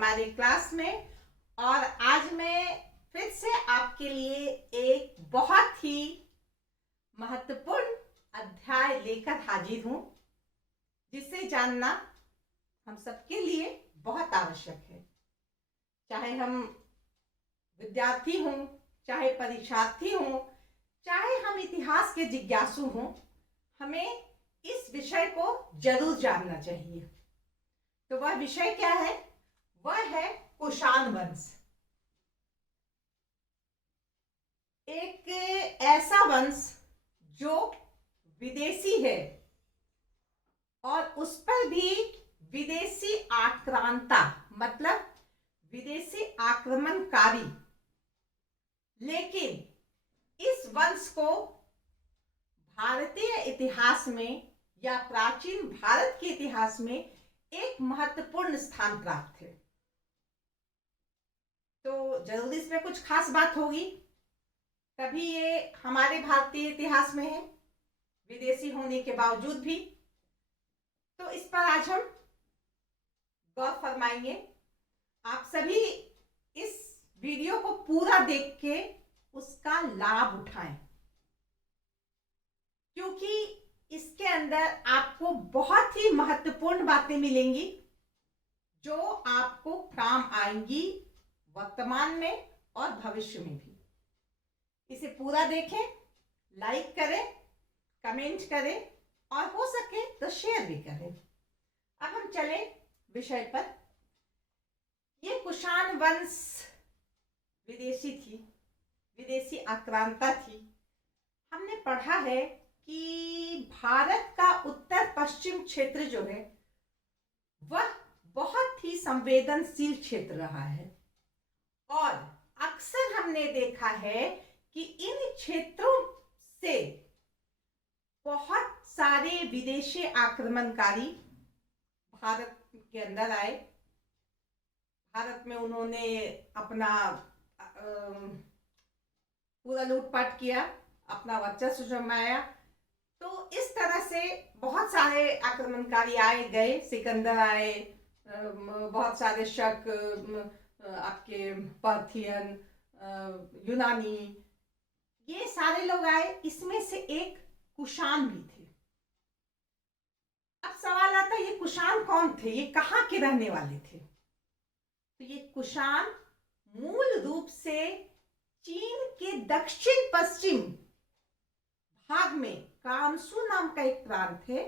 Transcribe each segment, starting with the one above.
हमारे क्लास में। और आज मैं फिर से आपके लिए एक बहुत ही महत्वपूर्ण अध्याय लेकर हाजिर हूं, जिसे जानना हम सबके लिए बहुत आवश्यक है। चाहे हम विद्यार्थी हों, चाहे परीक्षार्थी हों, चाहे हम इतिहास के जिज्ञासु हों, हमें इस विषय को जरूर जानना चाहिए। तो वह विषय क्या है? वह है कुषाण वंश। एक ऐसा वंश जो विदेशी है और उस पर भी विदेशी आक्रांता, मतलब विदेशी आक्रमणकारी। लेकिन इस वंश को भारतीय इतिहास में या प्राचीन भारत के इतिहास में एक महत्वपूर्ण स्थान प्राप्त है। तो जरूर इसमें कुछ खास बात होगी, तभी ये हमारे भारतीय इतिहास में है, विदेशी होने के बावजूद भी। तो इस पर आज हम गौर फरमाएंगे। आप सभी इस वीडियो को पूरा देख के उसका लाभ उठाएं, क्योंकि इसके अंदर आपको बहुत ही महत्वपूर्ण बातें मिलेंगी जो आपको काम आएंगी वर्तमान में और भविष्य में भी। इसे पूरा देखें, लाइक करें, कमेंट करें और हो सके तो शेयर भी करें। अब हम चले विषय पर। ये कुषाण वंश विदेशी थी, विदेशी आक्रांता थी। हमने पढ़ा है कि भारत का उत्तर पश्चिम क्षेत्र जो है वह बहुत ही संवेदनशील क्षेत्र रहा है, और अक्सर हमने देखा है कि इन क्षेत्रों से बहुत सारे विदेशी आक्रमणकारी भारत के अंदर आए। भारत में उन्होंने अपना पूरा लूटपाट किया, अपना वर्चस्व जमाया। तो इस तरह से बहुत सारे आक्रमणकारी आए गए। सिकंदर आए, बहुत सारे शक, आपके पार्थियन, यूनानी, ये सारे लोग आए। इसमें से एक कुषाण भी थे। अब सवाल आता है, ये कुषाण कौन थे? ये कहाँ के रहने वाले थे? तो ये कुषाण मूल रूप से चीन के दक्षिण पश्चिम भाग में कांसू नाम का एक प्रांत है,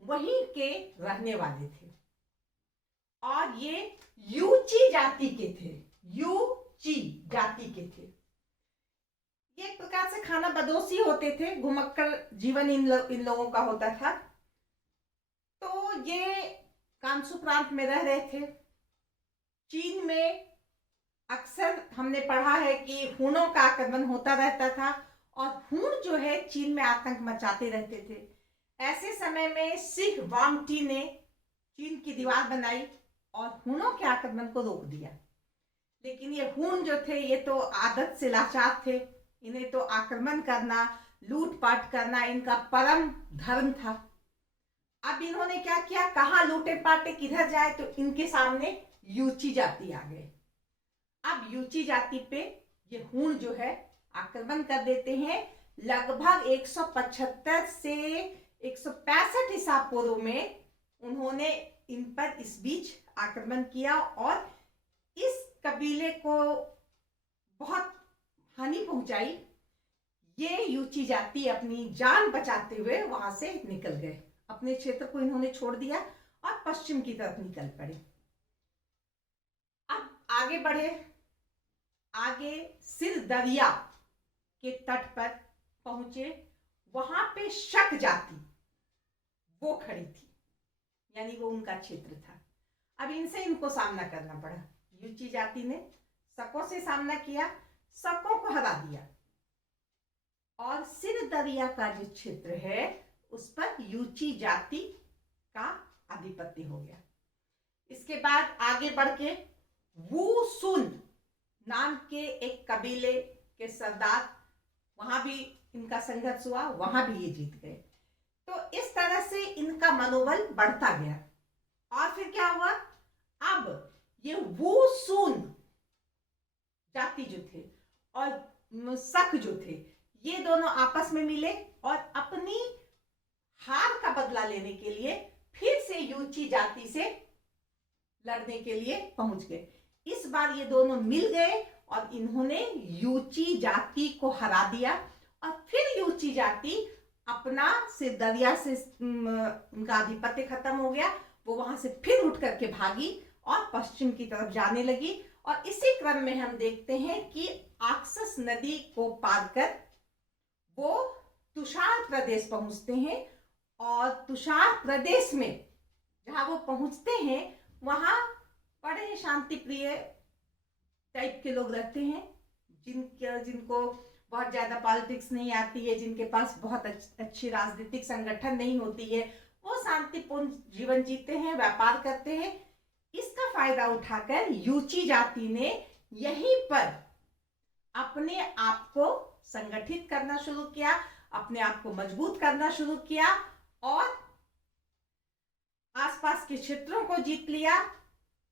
वहीं के रहने वाले थे। और ये यूची जाति के थे। यूची जाति के थे। ये एक प्रकार से खाना बदोशी होते थे, घुमक्कड़ जीवन इन लोगों का होता था। तो ये कांसू प्रांत में रह रहे थे। चीन में अक्सर हमने पढ़ा है कि हुनों का आक्रमण होता रहता था, और हुन जो है चीन में आतंक मचाते रहते थे। ऐसे समय में सिख वांगटी ने चीन की दीवार बनाई और हुनों के आक्रमण को रोक दिया। लेकिन ये हुन जो थे, ये तो आदत से लाचार थे। इन्हें तो आक्रमण करना, लूटपाट करना इनका परम धर्म था। अब इन्होंने क्या किया, कहाँ लूटे पाटे, किधर जाए, तो इनके सामने यूची जाति आ गए। अब यूची जाति पे ये हुन जो है आक्रमण कर देते हैं। लगभग 175 से 165 ईसा पूर्व में उन्होंने इन पर इस बीच आक्रमण किया, और इस कबीले को बहुत हानि पहुंचाई। ये यूची जाति अपनी जान बचाते हुए वहां से निकल गए। अपने क्षेत्र को इन्होंने छोड़ दिया और पश्चिम की तरफ निकल पड़े। अब आगे बढ़े। आगे सिर दरिया के तट पर पहुंचे। वहां पे शक जाति वो खड़ी थी, यानी वो उनका क्षेत्र था। अब इनसे इनको सामना करना पड़ा। यूची जाति ने शकों से सामना किया, शकों को हरा दिया, और सिर दरिया का जो क्षेत्र है उस पर यूची जाति का आधिपत्य हो गया। इसके बाद आगे बढ़ के वू सुन नाम के एक कबीले के सरदार, वहां भी इनका संघर्ष हुआ, वहां भी ये जीत गए। तो इस तरह से इनका मनोबल बढ़ता गया। और फिर क्या हुआ, अब ये वो सून जाति जो थे और शक जो थे, ये दोनों आपस में मिले और अपनी हार का बदला लेने के लिए फिर से यूची जाति से लड़ने के लिए पहुंच गए। इस बार ये दोनों मिल गए और इन्होंने यूची जाति को हरा दिया और फिर यूची जाति अपना से दरिया से उनका आधिपत्य खत्म हो गया, वो वहां से फिर उठ करके भागी और पश्चिम की तरफ जाने लगी। और इसी क्रम में हम देखते हैं कि आक्सस नदी को पार कर वो तुषार प्रदेश पहुंचते हैं और तुषार प्रदेश में जहां वो पहुंचते हैं वहां बड़े शांति प्रिय टाइप के लोग रहते हैं, जिनको बहुत ज्यादा पॉलिटिक्स नहीं आती है, जिनके पास बहुत अच्छी राजनीतिक संगठन नहीं होती है, वो शांतिपूर्ण जीवन जीते हैं, व्यापार करते हैं। इसका फायदा उठाकर यूची जाति ने यहीं पर अपने आप को संगठित करना शुरू किया, अपने आप को मजबूत करना शुरू किया और आसपास के क्षेत्रों को जीत लिया।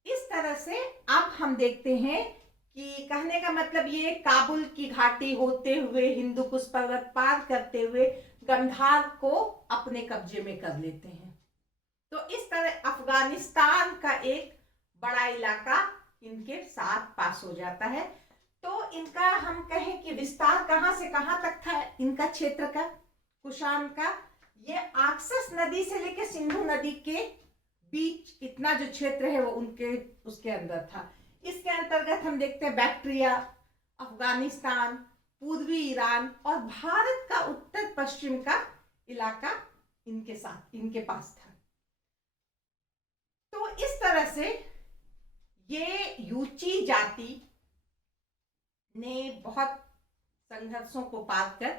इस तरह से अब हम देखते हैं कि कहने का मतलब ये काबुल की घाटी होते हुए हिंदुकुश पर्वत पार करते हुए गंधार को अपने कब्जे में कर लेते हैं। तो इस तरह अफगानिस्तान का एक बड़ा इलाका इनके साथ पास हो जाता है। तो इनका हम कहें कि विस्तार कहां से कहां तक था इनका क्षेत्र का, कुषाण का, ये आक्सस नदी से लेकर सिंधु नदी के बीच इतना जो क्षेत्र है वो उसके अंदर था। इसके अंतर्गत हम देखते हैं बैक्ट्रिया, अफगानिस्तान, पूर्वी ईरान और भारत का उत्तर पश्चिम का इलाका इनके पास था। तो इस तरह से ये यूची जाति ने बहुत संघर्षों को पार कर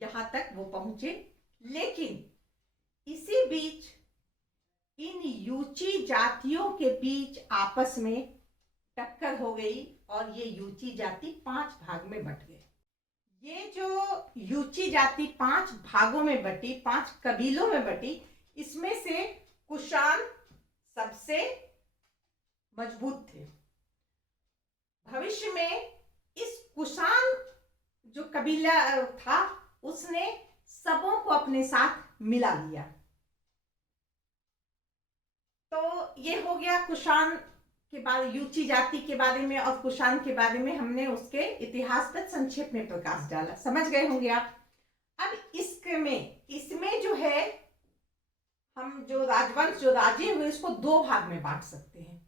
यहां तक वो पहुंचे, लेकिन इसी बीच इन यूची जातियों के बीच आपस में टक्कर हो गई और ये यूची जाति 5 भाग में बट गए। ये जो यूची जाति 5 भागों में बटी, 5 कबीलों में बटी, इसमें से कुषाण सबसे मजबूत थे। भविष्य में इस कुषाण जो कबीला था उसने सबों को अपने साथ मिला लिया। तो ये हो गया कुषाण के बारे, यूची जाति के बारे में और कुषाण के बारे में हमने उसके इतिहास पर संक्षेप में प्रकाश डाला, समझ गए होंगे आप। अब इसमें जो है हम जो राजवंश जो राज्य हुए इसको 2 भाग में बांट सकते हैं।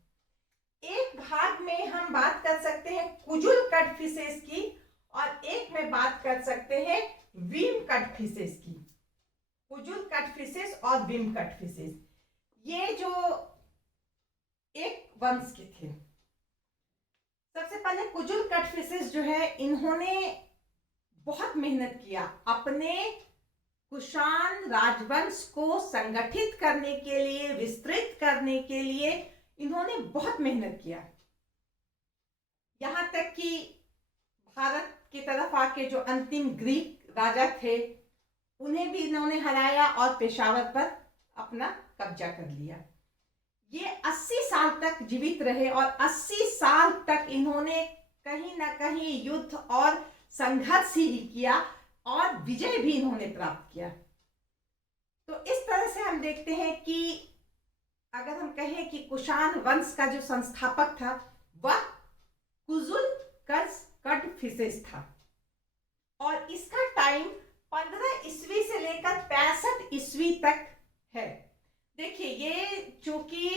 एक भाग में हम बात कर सकते हैं कुजुल कटफिसेस की और एक में बात कर सकते हैं वीम कटफिसेस की। कुजुल कटफिसेस और वीम कटफिसेस ये जो एक वंश के थे। सबसे पहले कुजुल कटफिसेस जो है इन्होंने बहुत मेहनत किया अपने कुषाण राजवंश को संगठित करने के लिए, विस्तृत करने के लिए इन्होंने बहुत मेहनत किया। यहां तक कि भारत की तरफ आके जो अंतिम ग्रीक राजा थे उन्हें भी इन्होंने हराया और पेशावर पर अपना कब्जा कर लिया। ये 80 साल तक जीवित रहे और 80 साल तक इन्होंने कहीं ना कहीं युद्ध और संघर्ष ही किया और विजय भी इन्होंने प्राप्त किया। तो इस तरह से हम देखते हैं कि अगर हम कहें कि कुषाण वंश का जो संस्थापक था वह कुजुल कटफिसेस था और इसका टाइम 15 ईस्वी से लेकर 65 ईस्वी तक है। देखिए ये चूंकि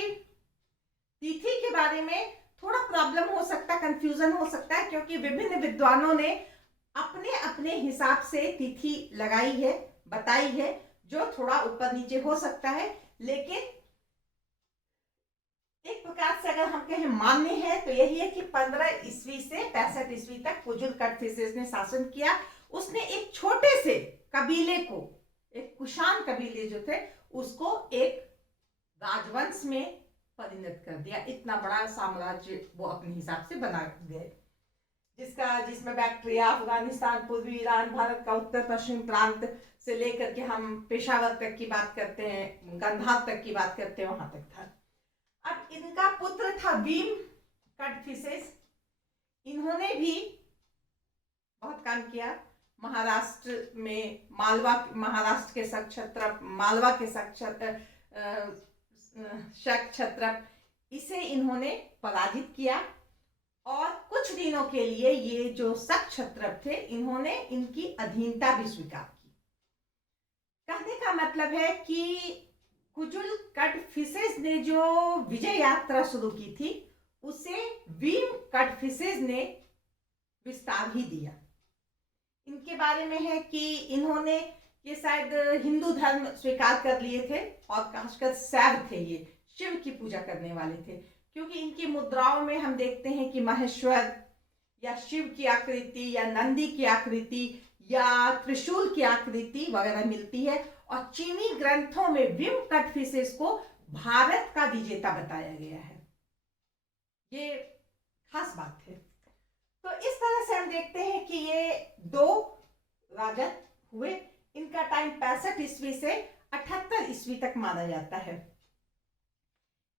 तिथि के बारे में थोड़ा प्रॉब्लम हो सकता है, कंफ्यूजन हो सकता है, क्योंकि विभिन्न विद्वानों ने अपने अपने हिसाब से तिथि लगाई है, बताई है, जो थोड़ा ऊपर नीचे हो सकता है, लेकिन एक प्रकार से अगर हम कहें मान्य है तो यही है कि 15 ईस्वी से 65 ईस्वी तक कुजुल कटफिसेस ने शासन किया। उसने एक छोटे से कबीले को, एक कुषाण कबीले जो थे उसको एक राजवंश में परिणत कर दिया। इतना बड़ा साम्राज्य वो अपने हिसाब से बना गए, जिसमें बैक्ट्रिया, अफगानिस्तान, पूर्वी ईरान, भारत का उत्तर पश्चिम प्रांत से लेकर के हम पेशावर तक की बात करते हैं, गंधार तक की बात करते हैं, वहां तक था। अब इनका पुत्र था भीम कटफिसेस। इन्होंने भी बहुत काम किया। महाराष्ट्र में महाराष्ट्र के क्षत्रप, मालवा के क्षत्रप, इसे इन्होंने पराजित किया और कुछ दिनों के लिए ये जो क्षत्रप थे इन्होंने इनकी अधीनता भी स्वीकार की। कहने का मतलब है कि कुजुल कटफिसेस ने जो विजय यात्रा शुरू की थी उसे भीम कटफिसेस ने विस्तार ही दिया। इनके बारे में है कि इन्होंने ये शायद हिंदू धर्म स्वीकार कर लिए थे और खासकर शैव थे, ये शिव की पूजा करने वाले थे, क्योंकि इनकी मुद्राओं में हम देखते हैं कि महेश्वर या शिव की आकृति या नंदी की आकृति या त्रिशूल की आकृति वगैरह मिलती है। और चीनी ग्रंथों में भीम कटफिसेस को भारत का विजेता बताया गया है। ये खास बात है। तो इस तरह से हम देखते हैं कि ये दो राजा हुए। इनका टाइम 65 ईस्वी से 78 ईस्वी तक माना जाता है।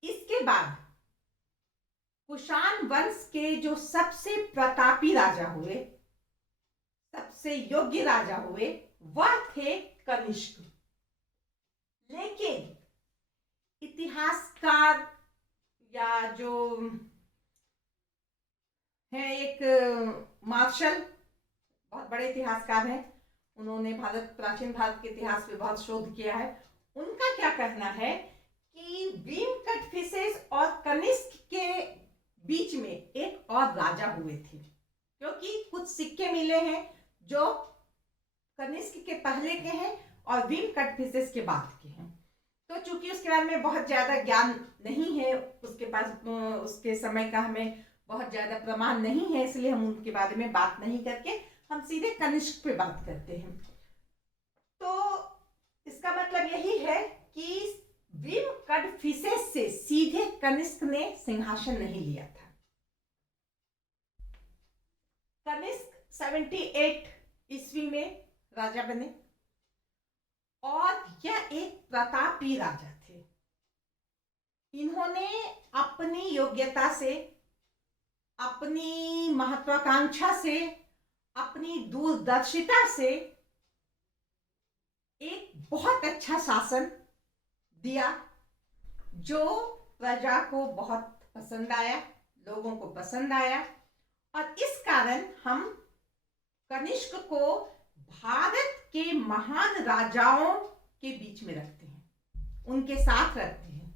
इसके बाद कुषाण वंश के जो सबसे प्रतापी राजा हुए, सबसे योग्य राजा हुए, वह थे कनिष्क। लेकिन इतिहासकार या जो है एक मार्शल, बहुत बड़े इतिहासकार हैं, उन्होंने प्राचीन भारत के इतिहास पे बहुत शोध किया है। उनका क्या कहना है कि भीम कटफिसेस और कनिष्क के बीच में एक और राजा हुए थे, क्योंकि कुछ सिक्के मिले हैं जो कनिष्क के पहले के हैं और भीम कटफिसेस के बाद के हैं। तो चूंकि उसके बारे में बहुत ज्यादा ज्ञान नहीं है, उसके पास उसके समय का हमें बहुत ज्यादा प्रमाण नहीं है, इसलिए हम उनके बारे में बात नहीं करके हम सीधे कनिष्क पे बात करते हैं। तो इसका मतलब यही है कि भीम कटफिसेस से सीधे कनिष्क ने सिंहासन नहीं लिया था। कनिष्क 78 ईस्वी में राजा बने और यह एक प्रतापी राजा थे। इन्होंने अपनी योग्यता से, अपनी महत्वाकांक्षा से, अपनी दूरदर्शिता से एक बहुत अच्छा शासन दिया जो प्रजा को बहुत पसंद आया, लोगों को पसंद आया। और इस कारण हम कनिष्क को भारत के महान राजाओं के बीच में रखते हैं, उनके साथ रखते हैं,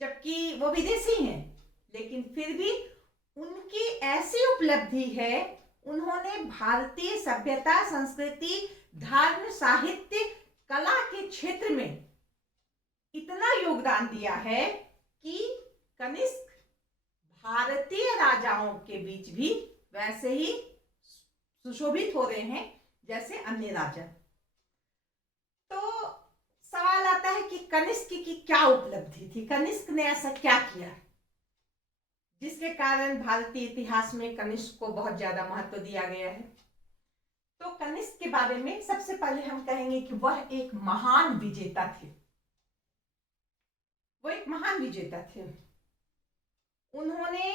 जबकि वो विदेशी हैं, लेकिन फिर भी उनकी ऐसी उपलब्धि है, उन्होंने भारतीय सभ्यता, संस्कृति, धर्म, साहित्य, कला के क्षेत्र में इतना योगदान दिया है कि कनिष्क भारतीय राजाओं के बीच भी वैसे ही सुशोभित हो रहे हैं जैसे अन्य राजा। तो सवाल आता है कि कनिष्क की क्या उपलब्धि थी, कनिष्क ने ऐसा क्या किया जिसके कारण भारतीय इतिहास में कनिष्क को बहुत ज्यादा महत्व दिया गया है। तो कनिष्क के बारे में सबसे पहले हम कहेंगे कि वह एक महान विजेता थे। वो एक महान विजेता थे। उन्होंने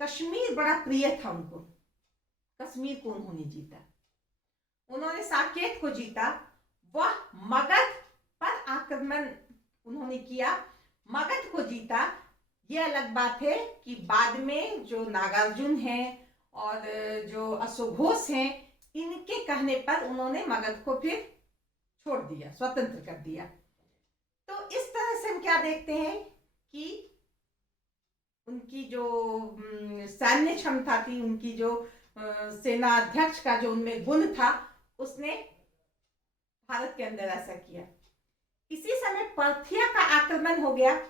कश्मीर बड़ा प्रिय था उनको, कश्मीर को उन्होंने जीता, उन्होंने साकेत को जीता। वह मगध पर आक्रमण उन्होंने किया, मगध को जीता। यह अलग बात है कि बाद में जो नागार्जुन हैं और जो अश्वघोष हैं, इनके कहने पर उन्होंने मगध को फिर छोड़ दिया, स्वतंत्र कर दिया। तो इस तरह से हम क्या देखते हैं कि उनकी जो सैन्य क्षमता थी, उनकी जो सेना अध्यक्ष का जो उनमें गुण था, उसने भारत के अंदर ऐसा किया। इसी समय पर्थिया का आक्रमण हो गया,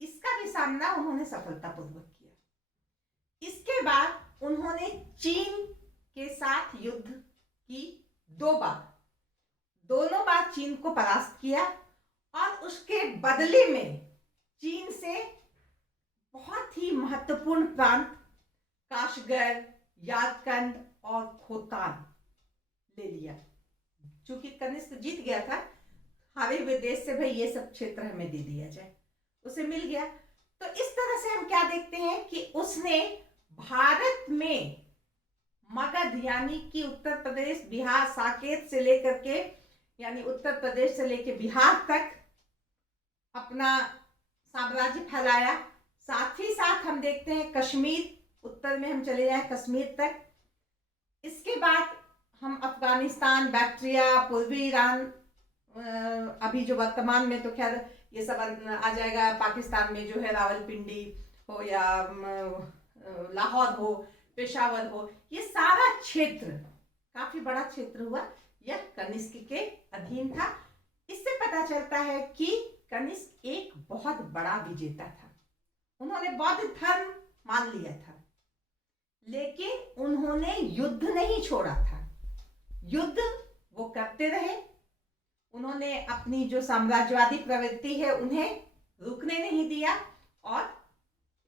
इसका भी सामना उन्होंने सफलतापूर्वक किया। इसके बाद उन्होंने चीन के साथ युद्ध की 2 बार, दोनों बार चीन को परास्त किया और उसके बदले में चीन से बहुत ही महत्वपूर्ण प्रांत काशगर, यादकंद और खोतान ले लिया। चूंकि कनिष्क जीत गया था, हारे हुए देश से भाई ये सब क्षेत्र हमें दे दिया जाए, उसे मिल गया। तो इस तरह से हम क्या देखते हैं कि उसने भारत में मगध यानी कि उत्तर प्रदेश, बिहार, साकेत से लेकर के यानी उत्तर प्रदेश से लेकर बिहार तक अपना साम्राज्य फैलाया। साथ ही साथ हम देखते हैं कश्मीर, उत्तर में हम चले जाएं कश्मीर तक। इसके बाद हम अफगानिस्तान, बैक्ट्रिया, पूर्वी ईरान, अभी जो वर्तमान में तो खैर ये सब आ जाएगा, पाकिस्तान में जो है रावलपिंडी हो या लाहौर हो, पेशावर हो, ये सारा क्षेत्र काफी बड़ा क्षेत्र हुआ, यह कनिष्क के अधीन था। इससे पता चलता है कि कनिष्क एक बहुत बड़ा विजेता था। उन्होंने बौद्ध धर्म मान लिया था, लेकिन उन्होंने युद्ध नहीं छोड़ा था। युद्ध वो करते रहे। उन्होंने अपनी जो साम्राज्यवादी प्रवृत्ति है उन्हें रुकने नहीं दिया, और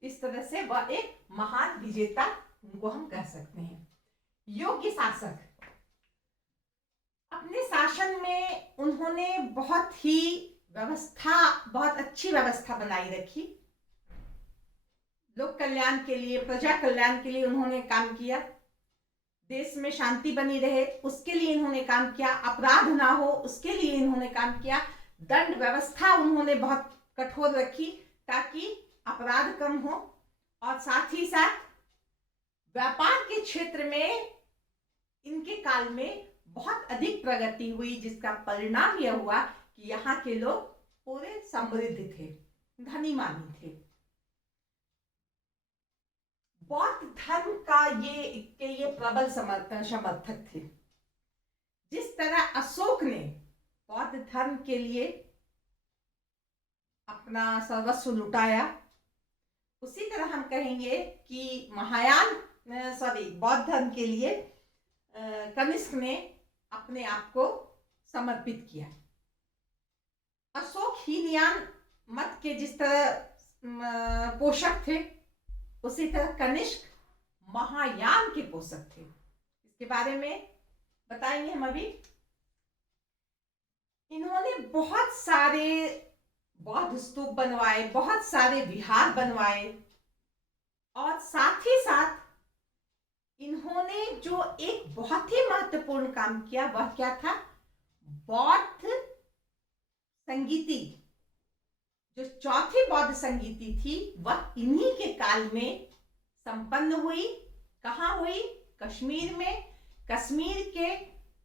इस तरह से वह एक महान विजेता उनको हम कह सकते हैं। योग्य शासक, अपने शासन में उन्होंने बहुत अच्छी व्यवस्था बनाई रखी। लोक कल्याण के लिए, प्रजा कल्याण के लिए उन्होंने काम किया। देश में शांति बनी रहे उसके लिए इन्होंने काम किया। अपराध ना हो उसके लिए इन्होंने काम किया। दंड व्यवस्था उन्होंने बहुत कठोर रखी ताकि अपराध कम हो, और साथ ही साथ व्यापार के क्षेत्र में इनके काल में बहुत अधिक प्रगति हुई, जिसका परिणाम यह हुआ कि यहाँ के लोग पूरे समृद्ध थे, धनी मानी थे। बौद्ध धर्म का ये प्रबल समर्थक थे। जिस तरह अशोक ने बौद्ध धर्म के लिए अपना सर्वस्व लुटाया, उसी तरह हम कहेंगे कि बौद्ध धर्म के लिए कनिष्क ने अपने आप को समर्पित किया। अशोक हीनयान मत के जिस तरह पोषक थे, उसी तरह कनिष्क महायान के पोषक थे। इसके बारे में बताएंगे हम अभी। इन्होंने बहुत सारे बौद्ध स्तूप बनवाए, बहुत सारे विहार बनवाए, और साथ ही साथ इन्होंने जो एक बहुत ही महत्वपूर्ण काम किया वह क्या था? बौद्ध संगीति, जो चौथी बौद्ध संगीति थी, वह इन्हीं के काल में संपन्न हुई। कहाँ हुई? कश्मीर में। कश्मीर के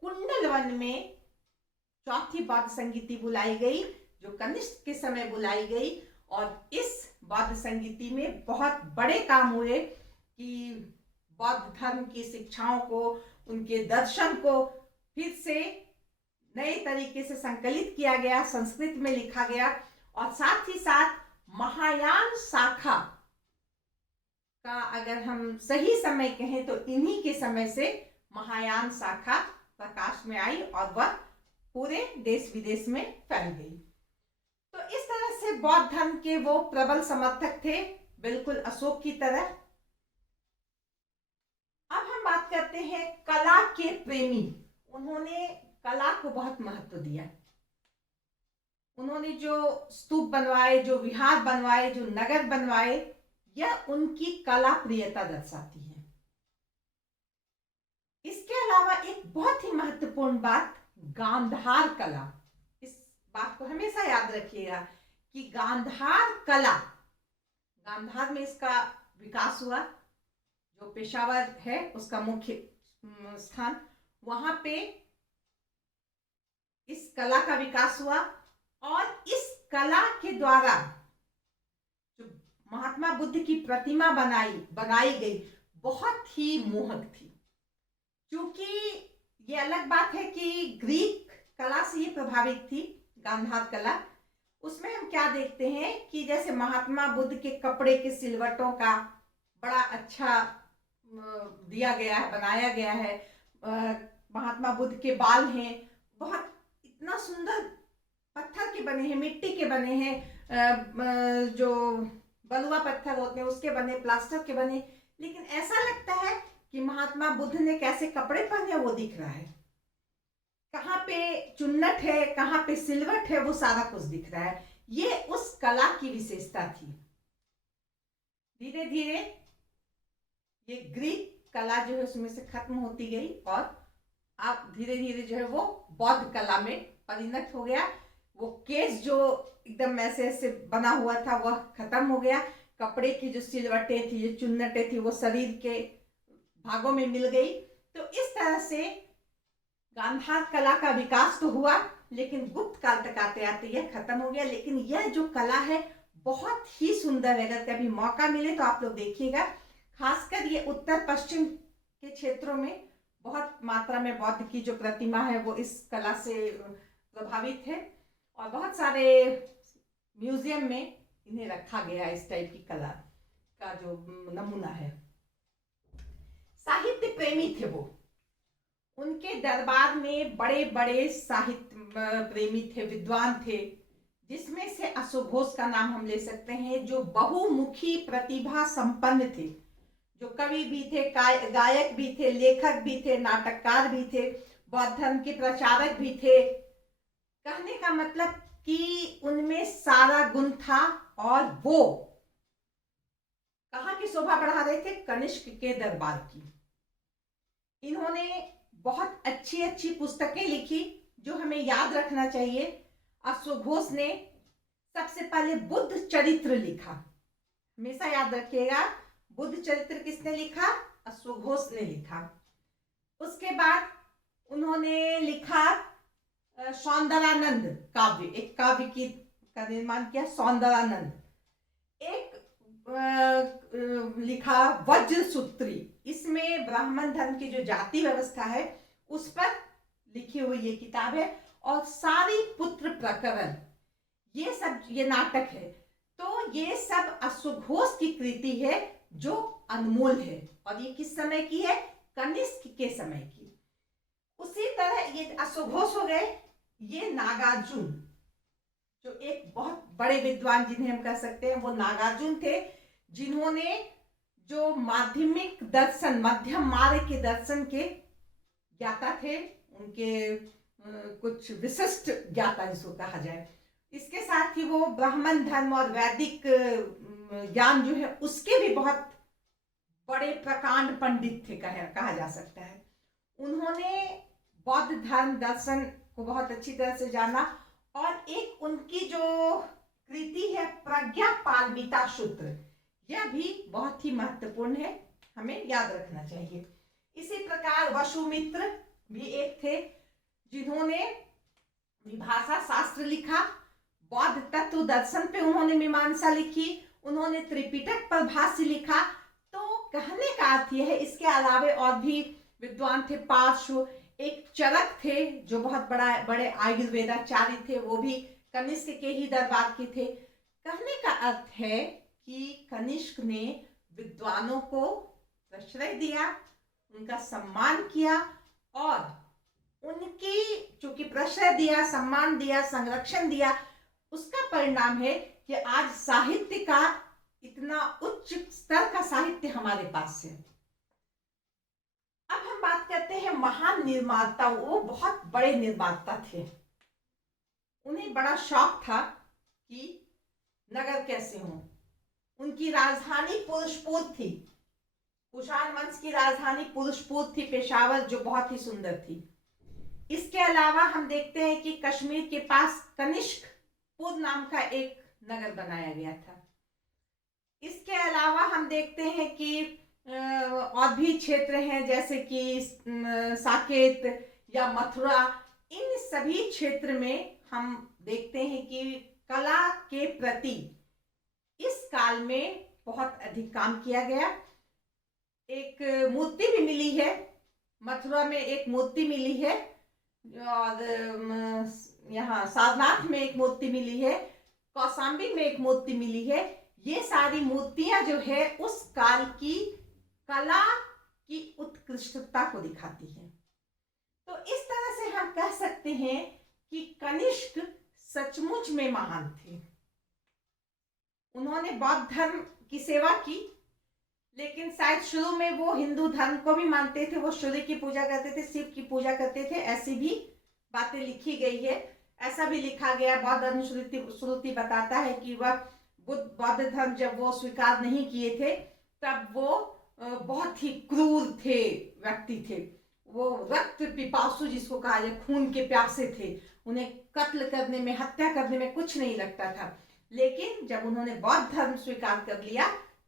कुंडलवन में चौथी बौद्ध संगीति बुलाई गई, जो कनिष्क के समय बुलाई गई। और इस बौद्ध संगीति में बहुत बड़े काम हुए कि बौद्ध धर्म की शिक्षाओं को, उनके दर्शन को फिर से नए तरीके से संकलित किया गया, संस्कृत में लिखा गया, और साथ ही साथ महायान शाखा का अगर हम सही समय कहें तो इन्हीं के समय से महायान शाखा प्रकाश में आई और वह पूरे देश विदेश में फैल गई। तो इस तरह से बौद्ध धर्म के वो प्रबल समर्थक थे, बिल्कुल अशोक की तरह। अब हम बात करते हैं कला के प्रेमी। उन्होंने कला को बहुत महत्व दिया। उन्होंने जो स्तूप बनवाए, जो विहार बनवाए, जो नगर बनवाए, यह उनकी कला प्रियता दर्शाती है। इसके अलावा एक बहुत ही महत्वपूर्ण बात, गांधार कला। इस बात को हमेशा याद रखिएगा कि गांधार कला, गांधार में इसका विकास हुआ। जो पेशावर है उसका मुख्य स्थान, वहां पे इस कला का विकास हुआ। और इस कला के द्वारा जो महात्मा बुद्ध की प्रतिमा बनाई गई, बहुत ही मोहक थी। क्योंकि ये अलग बात है कि ग्रीक कला से ये प्रभावित थी गांधार कला। उसमें हम क्या देखते हैं कि जैसे महात्मा बुद्ध के कपड़े के सिलवटों का बड़ा अच्छा दिया गया है, बनाया गया है। महात्मा बुद्ध के बाल हैं, बहुत इतना सुंदर पत्थर के बने हैं, मिट्टी के बने हैं, जो बलुआ पत्थर होते हैं उसके बने, प्लास्टर के बने, लेकिन ऐसा लगता है कि महात्मा बुद्ध ने कैसे कपड़े पहने वो दिख रहा है। कहाँ पे चुन्नट है, कहाँ पे सिलवट है, वो सारा कुछ दिख रहा है। ये उस कला की विशेषता थी। धीरे धीरे ये ग्रीक कला जो है उसमें से खत्म होती गई और अब धीरे धीरे जो है वो बौद्ध कला में परिणत हो गया। वो केस जो एकदम ऐसे ऐसे बना हुआ था वह खत्म हो गया। कपड़े की जो सिलवटें थी, जो चुन्नटें थी, वो शरीर के भागों में मिल गई। तो इस तरह से गांधार कला का विकास तो हुआ, लेकिन गुप्त काल तक आते आते यह खत्म हो गया। लेकिन यह जो कला है बहुत ही सुंदर है। अगर कभी मौका मिले तो आप लोग देखिएगा। खासकर ये उत्तर पश्चिम के क्षेत्रों में बहुत मात्रा में बौद्ध की जो प्रतिमा है वो इस कला से प्रभावित है और बहुत सारे म्यूजियम में इन्हें रखा गया है। इस टाइप की कला का जो नमूना है। साहित्य प्रेमी थे वो। उनके दरबार में बड़े बड़े साहित्य प्रेमी थे, विद्वान थे, जिसमें से अशोक घोष का नाम हम ले सकते हैं, जो बहुमुखी प्रतिभा संपन्न थे, जो कवि भी थे, गायक भी थे, लेखक भी थे, नाटककार भी थे, बौद्ध धर्म के प्रचारक भी थे। कहने का मतलब कि उनमें सारा गुण था और वो कहाँ की शोभा बढ़ा रहे थे? कनिष्क के दरबार की। इन्होंने बहुत अच्छी अच्छी पुस्तकें लिखी जो हमें याद रखना चाहिए। अशोक घोष ने सबसे पहले बुद्ध चरित्र लिखा। हमेशा याद रखिएगा, बुद्ध चरित्र किसने लिखा? अशोक घोष ने लिखा। उसके बाद उन्होंने लिखा सौंदरानंद काव्य, एक काव्य का निर्माण किया, सौंदरानंद। एक लिखा वज्र सूत्री। इसमें ब्राह्मण धर्म की जो जाति व्यवस्था है उस पर लिखी हुई ये किताब है। और सारी पुत्र प्रकरण, ये सब, ये नाटक है। तो ये सब अशोक घोष की कृति है जो अनमोल है। और ये किस समय की है? कनिष्क के समय की। उसी तरह ये अशोक घोष हो गए। ये नागार्जुन, जो एक बहुत बड़े विद्वान जिन्हें हम कह सकते हैं, वो नागार्जुन थे, जिन्होंने जो माध्यमिक दर्शन, मध्यम मार्ग के दर्शन के ज्ञाता थे। उनके कुछ विशिष्ट ज्ञाता जिसको कहा जाए। इसके साथ ही वो ब्राह्मण धर्म और वैदिक ज्ञान जो है उसके भी बहुत बड़े प्रकांड पंडित थे, कहा जा सकता है। उन्होंने बौद्ध धर्म दर्शन को बहुत अच्छी तरह से जाना। और एक उनकी जो कृति है प्रज्ञा पारमिता सूत्र, यह भी बहुत ही महत्वपूर्ण है, हमें याद रखना चाहिए। इसी प्रकार वसुमित्र भी एक थे, जिन्होंने विभाषा शास्त्र लिखा। बौद्ध तत्व दर्शन पे उन्होंने मीमांसा लिखी। उन्होंने त्रिपिटक पर भाष्य लिखा। तो कहने का अर्थ यह है, इसके अलावे और भी विद्वान थे। पार्श्व एक चरक थे जो बहुत बड़े आयुर्वेदाचार्य थे, वो भी कनिष्क के ही दरबार के थे। कहने का अर्थ है कि कनिष्क ने विद्वानों को प्रश्रय दिया, उनका सम्मान किया और उनकी चूंकि प्रश्रय दिया, सम्मान दिया, संरक्षण दिया, उसका परिणाम है कि आज साहित्य का इतना उच्च स्तर का साहित्य हमारे पास है। अब हम बात करते हैं महान निर्माता। वो बहुत बड़े निर्माता थे। उन्हें बड़ा शौक था कि नगर कैसे हो। उनकी राजधानी पुरुषपुर थी। कुषाण वंश की राजधानी पुरुषपुर थी, पेशावर, जो बहुत ही सुंदर थी। इसके अलावा हम देखते हैं कि कश्मीर के पास कनिष्कपुर नाम का एक नगर बनाया गया था। इसके अलावा हम देखते हैं कि और भी क्षेत्र हैं, जैसे कि साकेत या मथुरा। इन सभी क्षेत्र में हम देखते हैं कि कला के प्रति इस काल में बहुत अधिक काम किया गया। एक मूर्ति भी मिली है, मथुरा में एक मूर्ति मिली है, और यहाँ सारनाथ में एक मूर्ति मिली है, कौशाम्बी में एक मूर्ति मिली है। ये सारी मूर्तियां जो है उस काल की कला की उत्कृष्टता को दिखाती है। तो इस तरह से हम कह सकते हैं कि कनिष्क सचमुच में महान थे। उन्होंने बौद्ध धर्म की सेवा की, लेकिन शायद शुरू में वो हिंदू धर्म को भी मानते थे। वो सूर्य की पूजा करते थे, शिव की पूजा करते थे, ऐसी भी बातें लिखी गई है। ऐसा भी लिखा गया, बौद्ध अनुश्रुति श्रुति बताता है कि वह बौद्ध धर्म जब वो स्वीकार नहीं किए थे तब वो बहुत ही क्रूर थे, व्यक्ति थे। वो रक्त पिपासु जिसको कहा जाए, खून के प्यासे थे। उन्हें कत्ल करने में, हत्या करने में कुछ नहीं लगता था। लेकिन जब उन्होंने बौद्ध धर्म स्वीकार कर लिया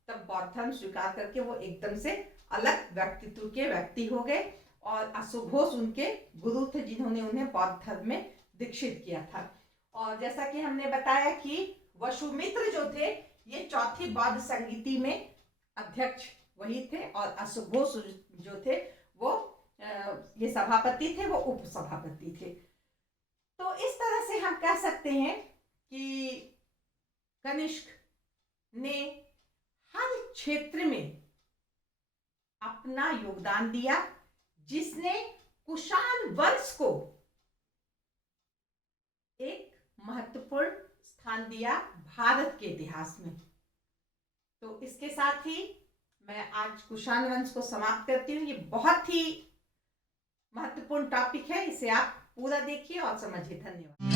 तब बौद्ध धर्म स्वीकार करके वो एकदम से अलग व्यक्तित्व के व्यक्ति हो गए। और असुघोष उनके गुरु थे जिन्होंने उन्हें बौद्ध धर्म में दीक्षित किया था। और जैसा कि हमने बताया कि वसुमित्र जो थे ये चौथी बौद्ध संगीति में अध्यक्ष वही थे, और असुघोष जो थे वो ये सभापति थे, वो उप सभापति थे। तो इस तरह से हम कह सकते हैं कि कनिष्क ने हर क्षेत्र में अपना योगदान दिया, जिसने कुषाण वंश को एक महत्वपूर्ण स्थान दिया भारत के इतिहास में। तो इसके साथ ही मैं आज कुषाण वंश को समाप्त करती हूँ। ये बहुत ही महत्वपूर्ण टॉपिक है, इसे आप पूरा देखिए और समझिए। धन्यवाद।